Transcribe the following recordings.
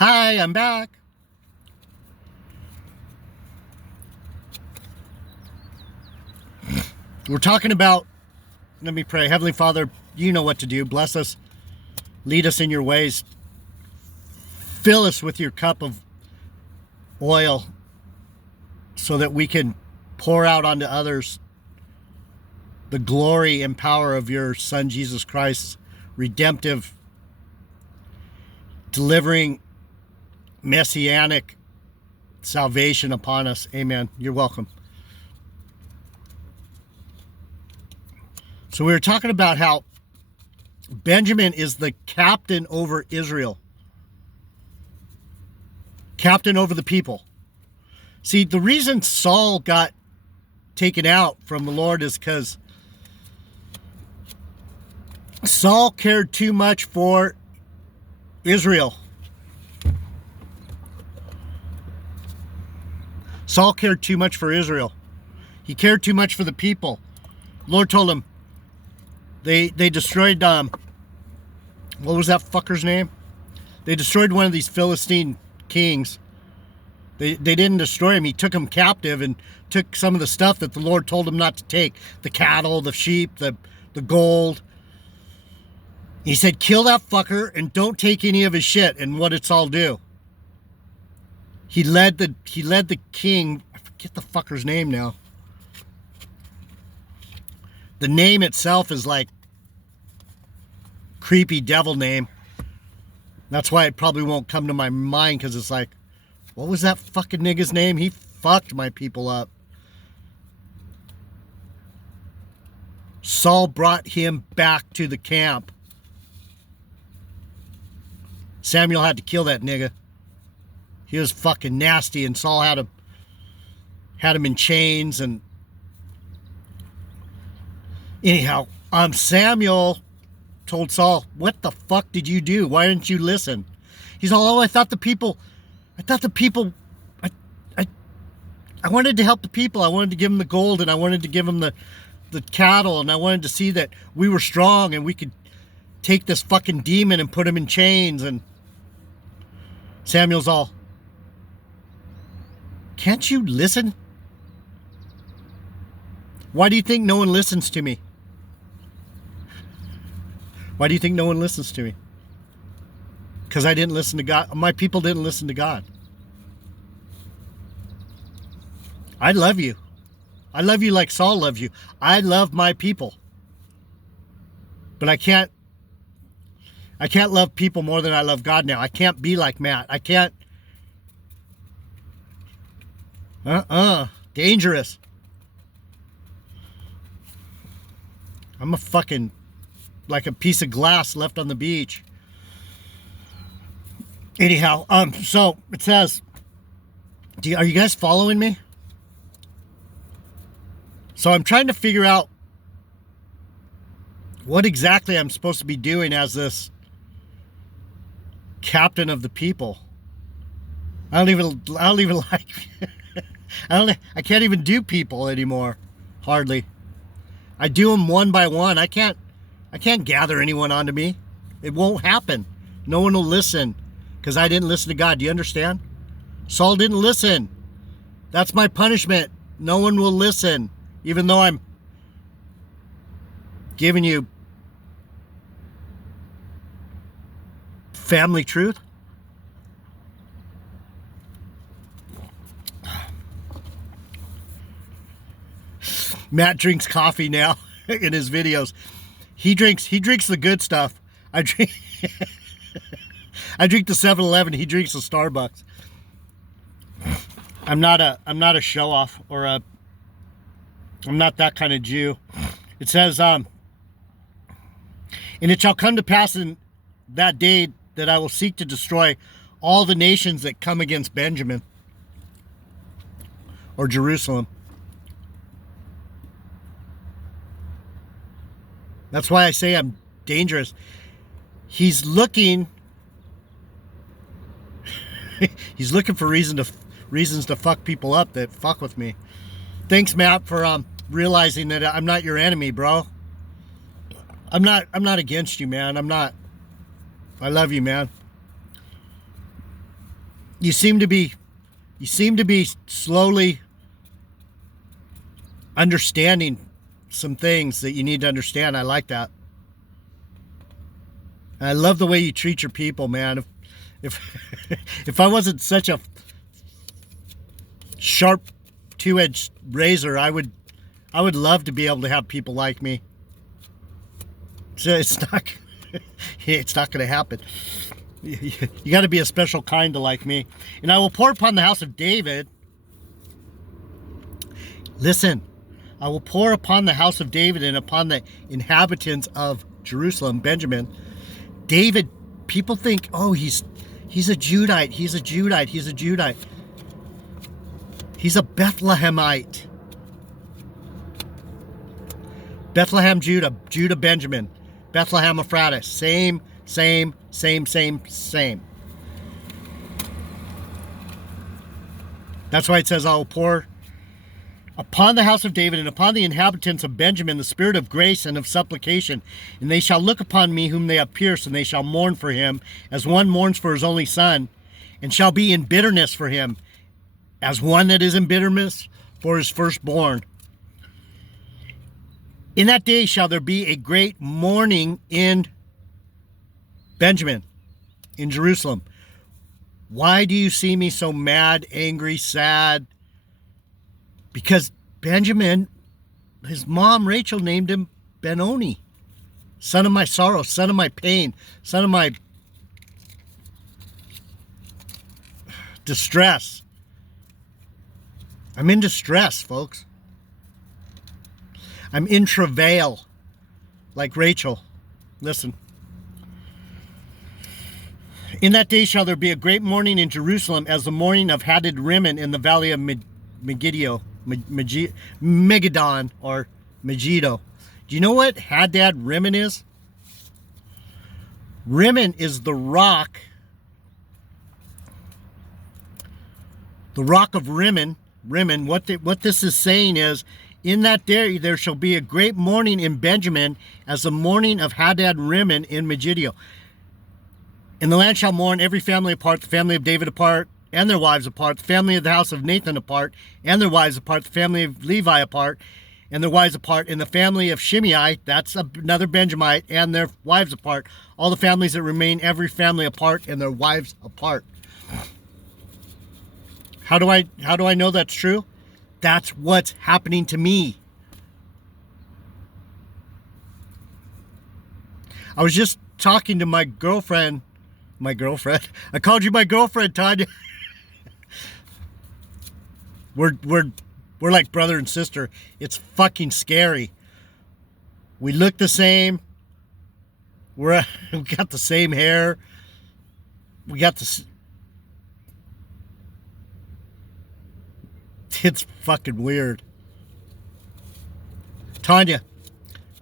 Hi, I'm back. We're talking about, let me pray. Heavenly Father, you know what to do. Bless us. Lead us in your ways. Fill us with your cup of oil so that we can pour out onto others the glory and power of your Son, Jesus Christ, redemptive, delivering, messianic salvation upon us. Amen. You're welcome. So we were talking about how Benjamin is the captain over Israel. Captain over the people. See, the reason Saul got taken out from the Lord is because Saul cared too much for Israel. Saul cared too much for Israel. He cared too much for the people. The Lord told him, they destroyed, what was that fucker's name? They destroyed one of these Philistine kings. They didn't destroy him. He took him captive and took some of the stuff that the Lord told him not to take. The cattle, the sheep, the gold. He said, kill that fucker and don't take any of his shit. And what it's all do? He led the king, I forget the fucker's name now. The name itself is like creepy devil name. That's why it probably won't come to my mind, because it's like, what was that fucking nigga's name? He fucked my people up. Saul brought him back to the camp. Samuel had to kill that nigga. He was fucking nasty, and Saul had him in chains. And anyhow, Samuel told Saul, what the fuck did you do? Why didn't you listen? He's all, I wanted to help the people. I wanted to give them the gold, and I wanted to give them the cattle, and I wanted to see that we were strong and we could take this fucking demon and put him in chains. And Samuel's all, can't you listen? Why do you think no one listens to me? Why do you think no one listens to me? Because I didn't listen to God. My people didn't listen to God. I love you. I love you like Saul loved you. I love my people. But I can't love people more than I love God now. I can't be like Matt. I can't. Dangerous. I'm a fucking, like a piece of glass left on the beach. Anyhow, so it says, are you guys following me? So I'm trying to figure out what exactly I'm supposed to be doing as this captain of the people. I don't even like, I can't even do people anymore. Hardly. I do them one by one. I can't gather anyone onto me. It won't happen. No one will listen because I didn't listen to God. Do you understand? Saul didn't listen. That's my punishment. No one will listen, even though I'm giving you family truth. Matt drinks coffee now in his videos. He drinks the good stuff. I drink the 7-Eleven. He drinks the Starbucks. I'm not a show off or I'm not that kind of Jew. It says, and it shall come to pass in that day that I will seek to destroy all the nations that come against Benjamin or Jerusalem. That's why I say I'm dangerous. He's looking for reasons to fuck people up that fuck with me. Thanks, Matt, for realizing that I'm not your enemy, bro. I'm not against you, man. I'm not. I love you, man. You seem to be slowly understanding some things that you need to understand. I like that. I love the way you treat your people, man. If if I wasn't such a sharp two-edged razor, I would love to be able to have people like me. So it's not going to happen. You got to be a special kind to like me. And I will pour upon the house of David. Listen, I will pour upon the house of David and upon the inhabitants of Jerusalem, Benjamin. David, people think, oh, he's a Judite. He's a Judite. He's a Judite. He's a Bethlehemite. Bethlehem, Judah. Judah, Benjamin. Bethlehem, Ephraim. Same. That's why it says, I will pour upon the house of David and upon the inhabitants of Benjamin the spirit of grace and of supplication. And they shall look upon me whom they have pierced, and they shall mourn for him as one mourns for his only son, and shall be in bitterness for him as one that is in bitterness for his firstborn. In that day shall there be a great mourning in Benjamin, in Jerusalem. Why do you see me so mad, angry, sad? Because Benjamin, his mom Rachel named him Benoni, son of my sorrow, son of my pain, son of my distress. I'm in distress, folks. I'm in travail, like Rachel. Listen. In that day shall there be a great mourning in Jerusalem, as the mourning of Hadad Rimmon in the valley of Megiddo, Megiddon, or Megiddo. Do you know what Hadad Rimmon is? Rimmon is the rock of Rimmon. Rimmon. What this is saying is, in that day there shall be a great mourning in Benjamin, as the mourning of Hadad Rimmon in Megiddo. And the land shall mourn, every family apart, the family of David apart, and their wives apart, the family of the house of Nathan apart, and their wives apart, the family of Levi apart, and their wives apart, and the family of Shimei, that's another Benjamite, and their wives apart. All the families that remain, every family apart, and their wives apart. How do I know that's true? That's what's happening to me. I was just talking to my girlfriend. I called you my girlfriend, Tanya. We're like brother and sister. It's fucking scary. We look the same. We got the same hair. We got the. It's fucking weird. Tanya,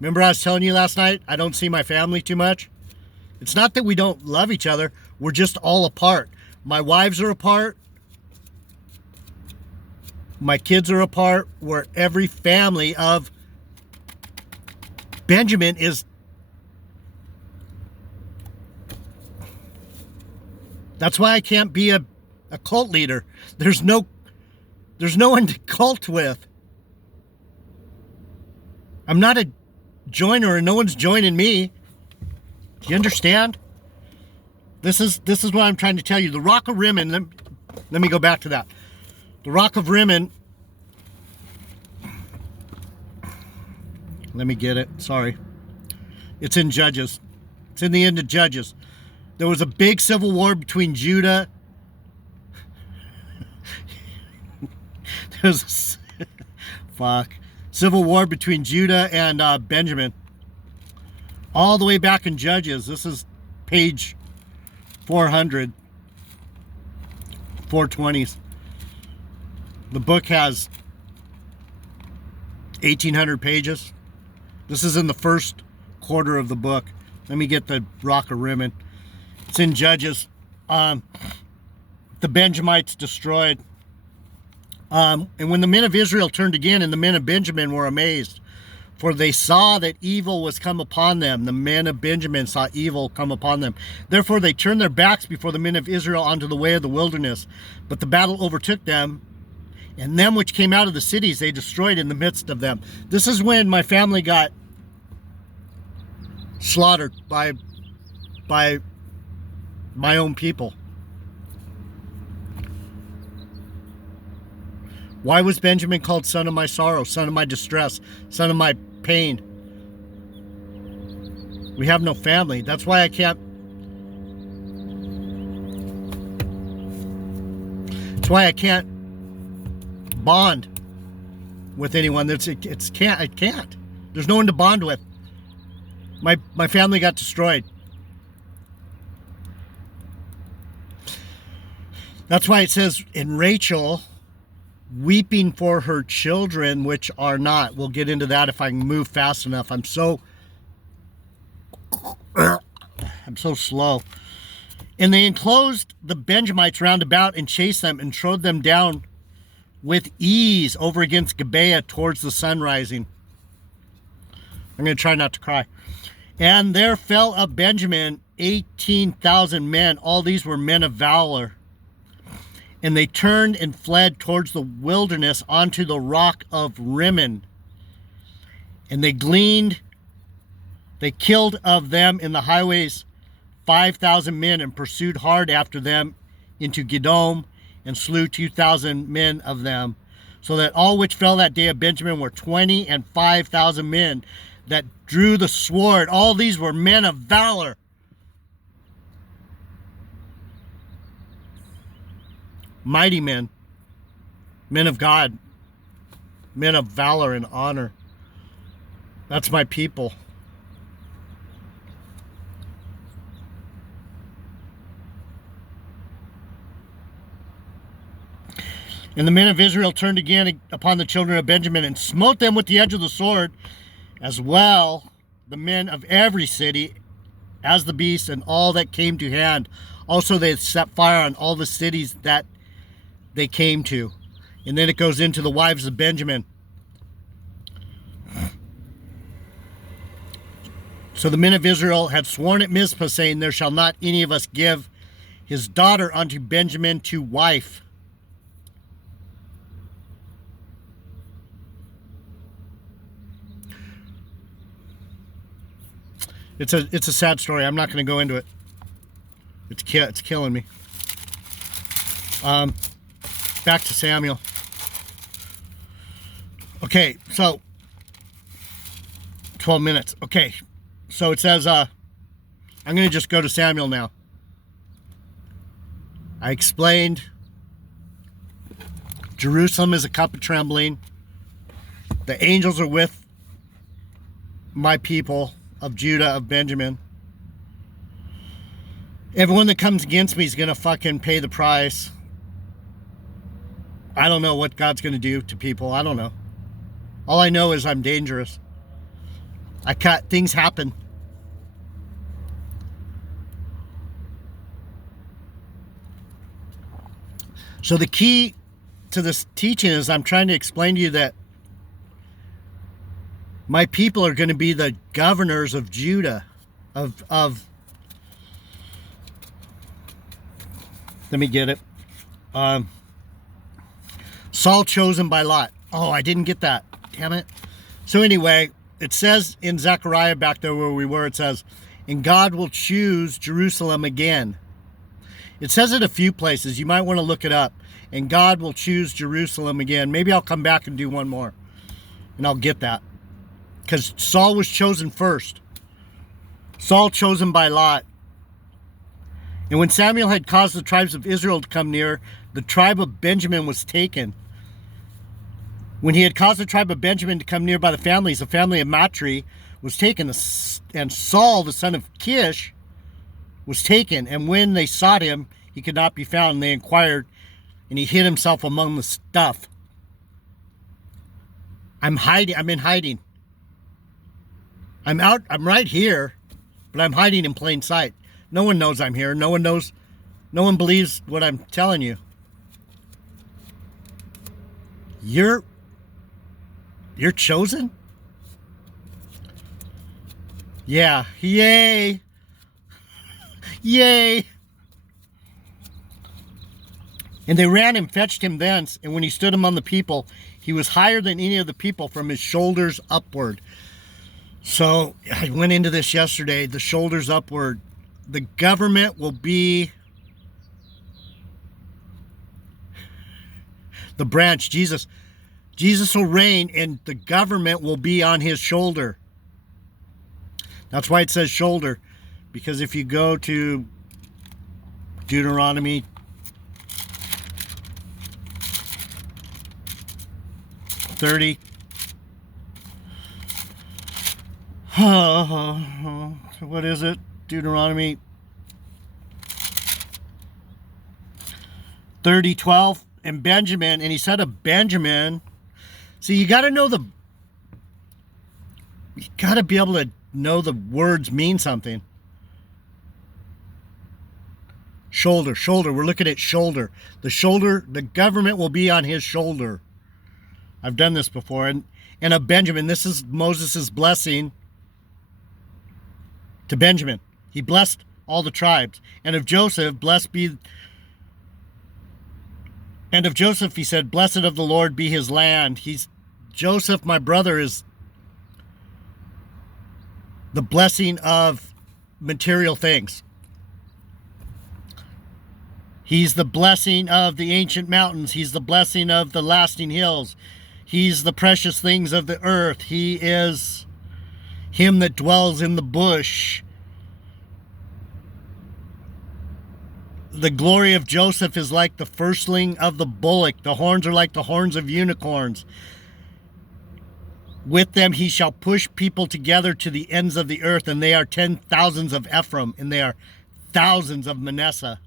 remember I was telling you last night I don't see my family too much? It's not that we don't love each other. We're just all apart. My wives are apart. My kids are apart. We're every family of Benjamin is. That's why I can't be a cult leader. There's no one to cult with. I'm not a joiner and no one's joining me. Do you understand? This is what I'm trying to tell you. The Rock of Rimmon, let me go back to that. The Rock of Rimmon. Let me get it. Sorry. It's in Judges. It's in the end of Judges. There was a big civil war between Judah. There's civil war between Judah and Benjamin. All the way back in Judges. This is page 400, 420s. The book has 1,800 pages. This is in the first quarter of the book. Let me get the Rock of Rimmon. It's in Judges. The Benjamites destroyed. And when the men of Israel turned again, and the men of Benjamin were amazed, For they saw that evil was come upon them. The men of Benjamin saw evil come upon them. Therefore they turned their backs before the men of Israel onto the way of the wilderness. But the battle overtook them, and them which came out of the cities they destroyed in the midst of them. This is when my family got slaughtered by my own people. Why was Benjamin called son of my sorrow, son of my distress, son of my pain? We have no family. That's why I can't. That's why I can't bond with anyone. I can't. There's no one to bond with. My family got destroyed. That's why it says in Rachel, weeping for her children which are not. We'll get into that if I can move fast enough. I'm so slow. And they enclosed the Benjamites round about and chased them and trode them down with ease over against Gibeah towards the sun rising. I'm going to try not to cry. And there fell of Benjamin 18,000 men. All these were men of valor. And they turned and fled towards the wilderness onto the rock of Rimmon. And they killed of them in the highways 5,000 men and pursued hard after them into Gidom and slew 2,000 men of them. So that all which fell that day of Benjamin were 20 and 5,000 men that drew the sword. All these were men of valor. Mighty men, men of God, men of valor and honor. That's my people. And the men of Israel turned again upon the children of Benjamin and smote them with the edge of the sword, as well the men of every city as the beasts and all that came to hand. Also they set fire on all the cities that they came to. And then it goes into the wives of Benjamin. So the men of Israel had sworn at Mizpah, saying, there shall not any of us give his daughter unto Benjamin to wife. It's a sad story. I'm not going to go into it. It's killing me. Back to Samuel. Okay, so 12 minutes. Okay, so it says, I'm going to just go to Samuel now. I explained Jerusalem is a cup of trembling. The angels are with my people of Judah, of Benjamin. Everyone that comes against me is going to fucking pay the price. I don't know what God's going to do to people. I don't know. All I know is I'm dangerous. Things happen. So the key to this teaching is I'm trying to explain to you that my people are going to be the governors of Judah, of let me get it. Saul chosen by Lot. Oh, I didn't get that. Damn it. So anyway, it says in Zechariah back there where we were, it says, and God will choose Jerusalem again. It says it a few places. You might want to look it up. And God will choose Jerusalem again. Maybe I'll come back and do one more. And I'll get that. Because Saul was chosen first. Saul chosen by Lot. And when Samuel had caused the tribes of Israel to come near, the tribe of Benjamin was taken. When he had caused the tribe of Benjamin to come near by the families, the family of Matri was taken. And Saul, the son of Kish, was taken. And when they sought him, he could not be found. And they inquired, and he hid himself among the stuff. I'm in hiding. I'm right here, but I'm hiding in plain sight. No one knows I'm here. No one believes what I'm telling you. You're chosen? Yeah. Yay. Yay. And they ran and fetched him thence, and when he stood among the people, he was higher than any of the people from his shoulders upward. So I went into this yesterday, the shoulders upward. The government will be the branch. Jesus will reign, and the government will be on his shoulder. That's why it says shoulder, because if you go to Deuteronomy 30. What is it? Deuteronomy 30:12. And Benjamin, and he said of Benjamin, see, you got to be able to know the words mean something. Shoulder. We're looking at shoulder. The government will be on his shoulder. I've done this before. And of Benjamin, this is Moses' blessing to Benjamin. He blessed all the tribes. And of Joseph, he said, blessed of the Lord be his land. Joseph, my brother, is the blessing of material things. He's the blessing of the ancient mountains. He's the blessing of the lasting hills. He's the precious things of the earth. He is him that dwells in the bush. The glory of Joseph is like the firstling of the bullock. The horns are like the horns of unicorns. With them he shall push people together to the ends of the earth, and they are 10,000s of Ephraim, and they are thousands of Manasseh.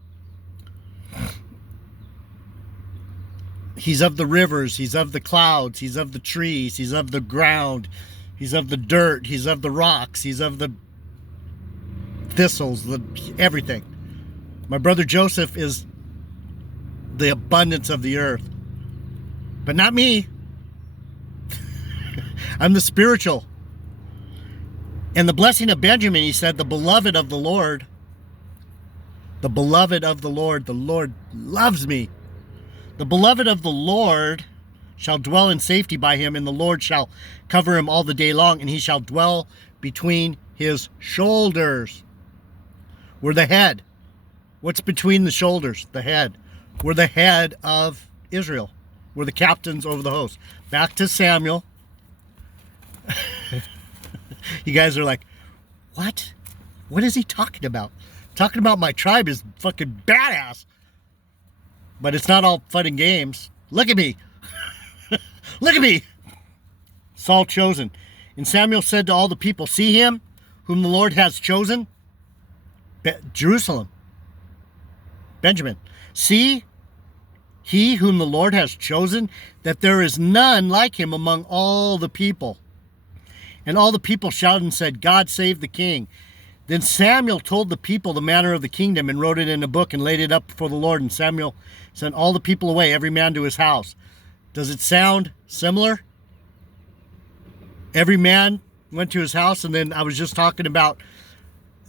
He's of the rivers, he's of the clouds, he's of the trees, he's of the ground, he's of the dirt, he's of the rocks, he's of the thistles, everything. My brother Joseph is the abundance of the earth. But not me. I'm the spiritual. And the blessing of Benjamin, he said, the beloved of the Lord. The beloved of the Lord loves me. The beloved of the Lord shall dwell in safety by him, and the Lord shall cover him all the day long, and he shall dwell between his shoulders. We're the head. What's between the shoulders? The head. We're the head of Israel. We're the captains over the host. Back to Samuel. You guys are like, what? What is he talking about? Talking about my tribe is fucking badass. But it's not all fun and games. Look at me. Look at me. Saul chosen. And Samuel said to all the people, see him whom the Lord has chosen? Jerusalem. Benjamin. See he whom the Lord has chosen, that there is none like him among all the people. And all the people shouted and said, God save the king. Then Samuel told the people the manner of the kingdom and wrote it in a book and laid it up before the Lord. And Samuel sent all the people away, every man to his house. Does it sound similar? Every man went to his house. And then I was just talking about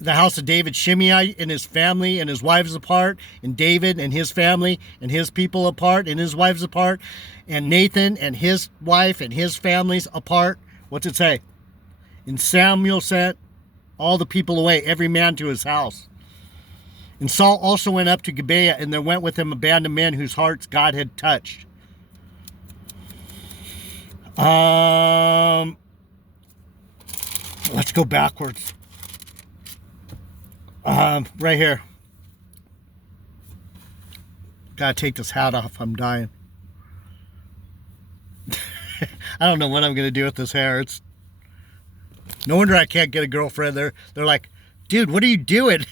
the house of David, Shimei and his family and his wives apart, and David and his family and his people apart and his wives apart, and Nathan and his wife and his families apart. What's it say? And Samuel sent all the people away, every man to his house. And Saul also went up to Gibeah, and there went with him a band of men whose hearts God had touched. Let's go backwards. Right here. Gotta take this hat off. I'm dying. I don't know what I'm gonna do with this hair. It's no wonder I can't get a girlfriend. They're like, dude, what are you doing?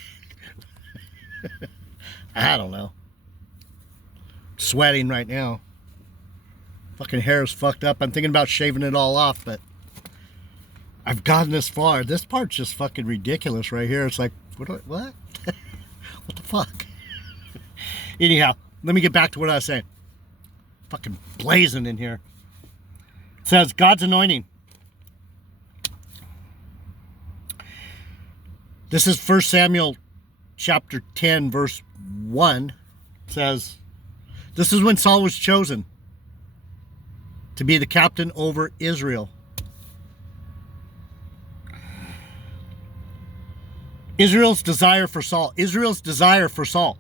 I don't know. I'm sweating right now. Fucking hair is fucked up. I'm thinking about shaving it all off, but I've gotten this far. This part's just fucking ridiculous right here. It's like, what? What the fuck? Anyhow, let me get back to what I was saying. Fucking blazing in here. It says, God's anointing. This is 1 Samuel chapter 10, verse 1. It says, this is when Saul was chosen to be the captain over Israel. Israel's desire for Saul. Israel's desire for Saul.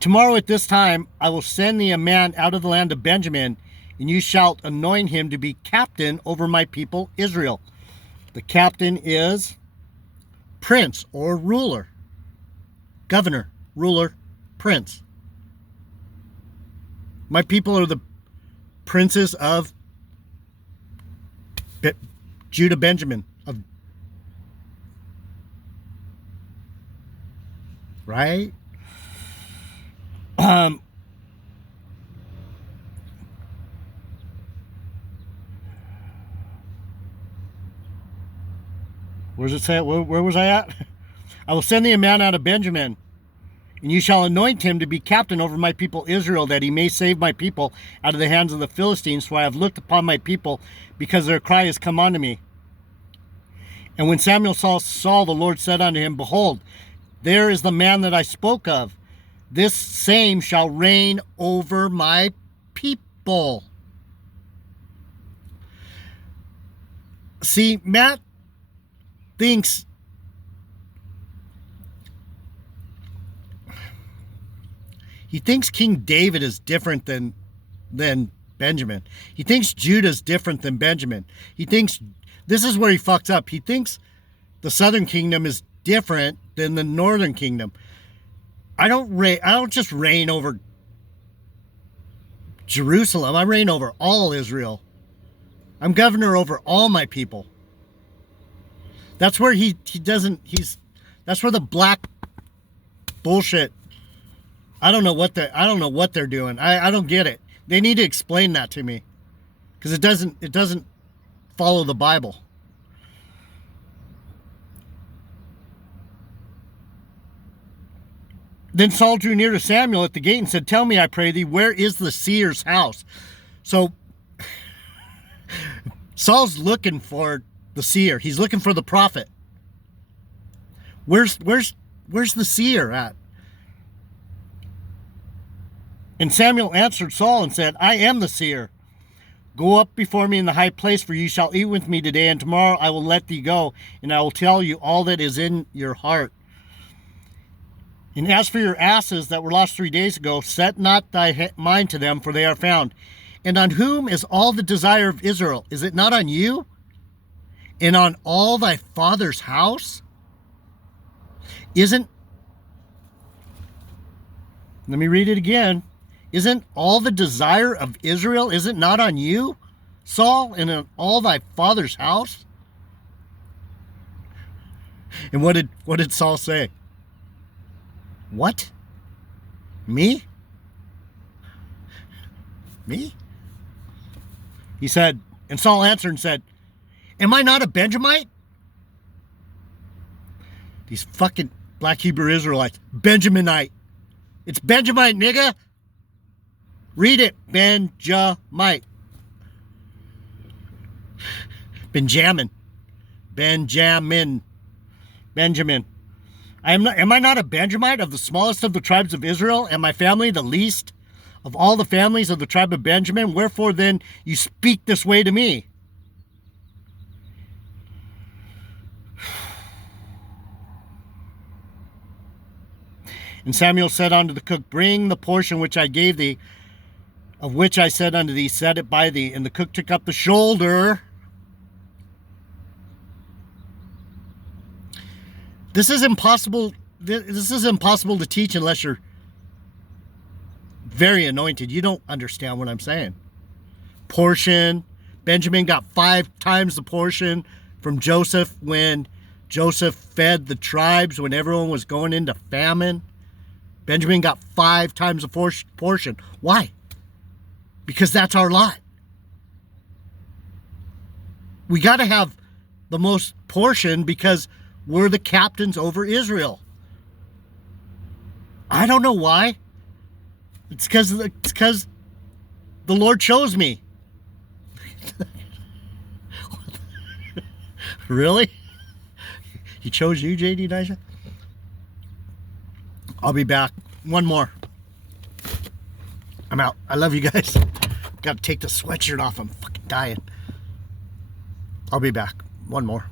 Tomorrow at this time, I will send thee a man out of the land of Benjamin, and you shalt anoint him to be captain over my people Israel. The captain is prince or ruler. Governor, ruler, prince. My people are the princes of Judah, Benjamin. Right? Where does it say? Where was I at? I will send thee a man out of Benjamin, and you shall anoint him to be captain over my people Israel, that he may save my people out of the hands of the Philistines. For I have looked upon my people, because their cry has come unto me. And when Samuel saw Saul, the Lord said unto him, behold, there is the man that I spoke of. This same shall reign over my people. See, Matt thinks King David is different than Benjamin. He thinks Judah is different than Benjamin. He thinks, this is where he fucks up. He thinks the southern kingdom is different than the northern kingdom. I don't just reign over Jerusalem. I reign over all Israel. I'm governor over all my people. That's where that's where the black bullshit. I don't know what they're doing. I don't get it. They need to explain that to me, because it doesn't follow the Bible. Then Saul drew near to Samuel at the gate and said, tell me, I pray thee, where is the seer's house? So Saul's looking for the seer. He's looking for the prophet. Where's the seer at? And Samuel answered Saul and said, I am the seer. Go up before me in the high place, for you shall eat with me today, and tomorrow I will let thee go, and I will tell you all that is in your heart. And as for your asses that were lost 3 days ago, set not thy mind to them, for they are found. And on whom is all the desire of Israel? Is it not on you? And on all thy father's house? Let me read it again. Isn't all the desire of Israel, is it not on you, Saul, and on all thy father's house? And what did Saul say? What? Me? Me? He said, and Saul answered and said, am I not a Benjamite? These fucking black Hebrew Israelites. Benjaminite. It's Benjamite, nigga. Read it. Benjamite. Benjamin. Am I not a Benjamite of the smallest of the tribes of Israel, and my family the least of all the families of the tribe of Benjamin? Wherefore then you speak this way to me? And Samuel said unto the cook, bring the portion which I gave thee, of which I said unto thee, set it by thee. And the cook took up the shoulder. This is impossible. This is impossible to teach unless you're very anointed. You don't understand what I'm saying. Portion. Benjamin got 5 times the portion from Joseph when Joseph fed the tribes when everyone was going into famine. Benjamin got 5 times the portion. Why? Because that's our lot. We got to have the most portion because we're the captains over Israel. I don't know why. It's because the Lord chose me. Really? He chose you, JD Nisha? I'll be back. One more. I'm out. I love you guys. Gotta take the sweatshirt off. I'm fucking dying. I'll be back. One more.